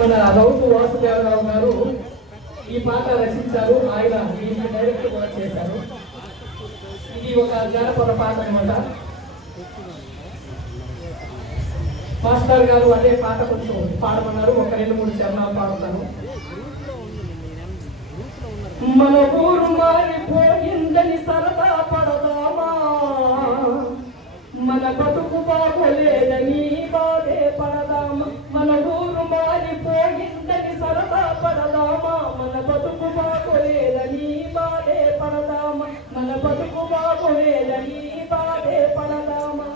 మన రౌతు వాసుదేవరావు గారు ఈ పాట రచించారు. ఆయన దీనికి డైరెక్ట్ కూడా చేశారు. ఇది ఒక జానపద పాట అనమాట. మాస్టర్ గారు అదే పాట కొంచెం పాడమన్నారు. ఒక 2-3 చరణాలు పాడతాను. మన ఊరు మారిపోయిందని సరదా పడదామా, మన బతుకు బాగోలేదని బాధే పడదామా. మన ఊరు మారిపోయిందని సరదా పడదామా, మన బతుకు బాగోలేదని బాధే పడదామా. మన బతుకు బాగోలేదని బాధే పడదామా.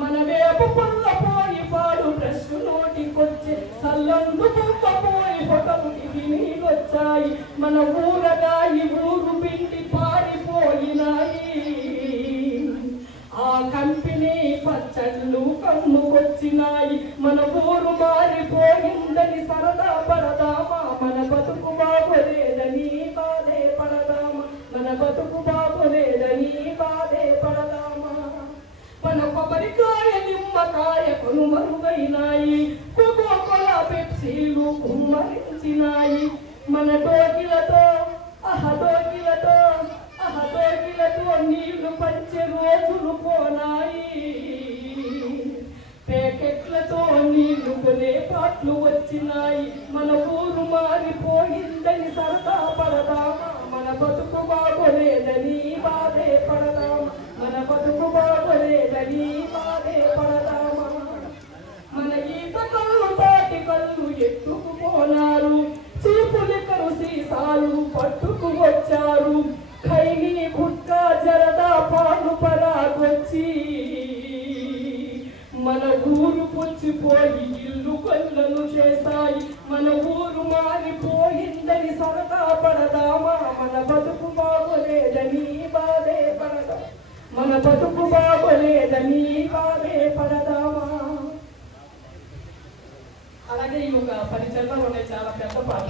మన వేపు పుల్ల పోయి పాడు బ్రష్ నోటికొచ్చే సల్లందు పుల్ల పోయి పొటముకి వినిగొచ్చాయి. మన ఊరగాయి ఊరు పిండి పారిపోయినాయి. ఆ కంపెనీ పచ్చళ్ళు కమ్ముకొచ్చినాయి. మన ఊరు మారిపోయిందని సరదా పడదామా, మన బతుకు బాగోలేదని బాధే పడదామా. మన బతుకు బాగోలేదని బాధే పడదామా. మన కొబ్బరికాయ నిమ్మకాయ కొనుమరుగైనాయి. కోకోకోలా పెప్సీలు కుమ్మరించినాయి. మన డోకిలతో డోకిలతో నీళ్లు పంచే రోజులు పోనాయి. ప్యాకెట్లతో నీళ్లు కొనే పాటలు వచ్చినాయి. మన ఊరు మారిపోయిందని సరదా పడదామా, మన బతుకు బాగోలేదని బాధే పడదామా. మన బతుకు బాగోలేదని బాధే పడదామా. మన ఈత కళ్ళు తాటి కళ్ళు ఎత్తుకుపోనారు. చీపులికరు సీసాలు పట్టుకు వచ్చారు. ఖైనీ గుట్కా జరదా పాలు పరాగొచ్చి మన ఊరు పుచ్చిపోయి ఇల్లు కొల్లను చేశాయి. మన ఊరు మారిపోయిందని సరదా పడదామా, మన బతుకు బాగోలేదని బాధే పడదా. మన బతుకు బాగోలేదని బాధే పడదామా. అలాగే ఈ ఒక 10 చరణాలు ఉన్నాయి. చాలా పెద్ద పాట.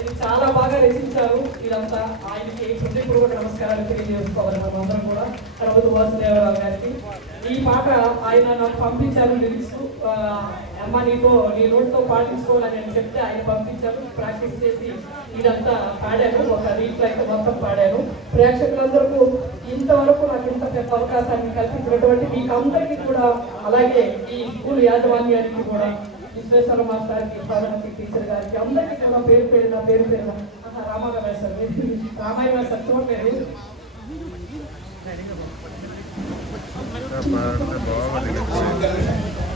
ఇది చాలా బాగా రచించారు. ఇదంతా ఆయనకి హృదయపూర్వక నమస్కారాలు తెలియజేసుకోవాలి మనం అందరం కూడా. రౌతు వాసుదేవరావు గారికి ఈ పాట ఆయన నాకు పంపించారు. లిరిక్స్ అమ్మ నీ నోటితో పాటించుకోవాలని నేను చెప్తే ఆయన పంపించారు. ప్రాక్టీస్ చేసి ఇదంతా పాడాను. ఒక రీట్లో అయితే మొత్తం పాడాను. ప్రేక్షకులందరూ ఇంతవరకు నాకు ఇంత పెద్ద అవకాశాన్ని కల్పించినటువంటి మీకు అందరికీ కూడా, అలాగే ఈ స్కూల్ యాజమాన్యానికి కూడా, విశ్వేశ్వర మాస్టర్కి, ప్రధానకి, టీచర్ గారికి అందరికీ కూడా పేరు పేరున రామారావు సార్ రామాయణ సార్ చూడలేదు.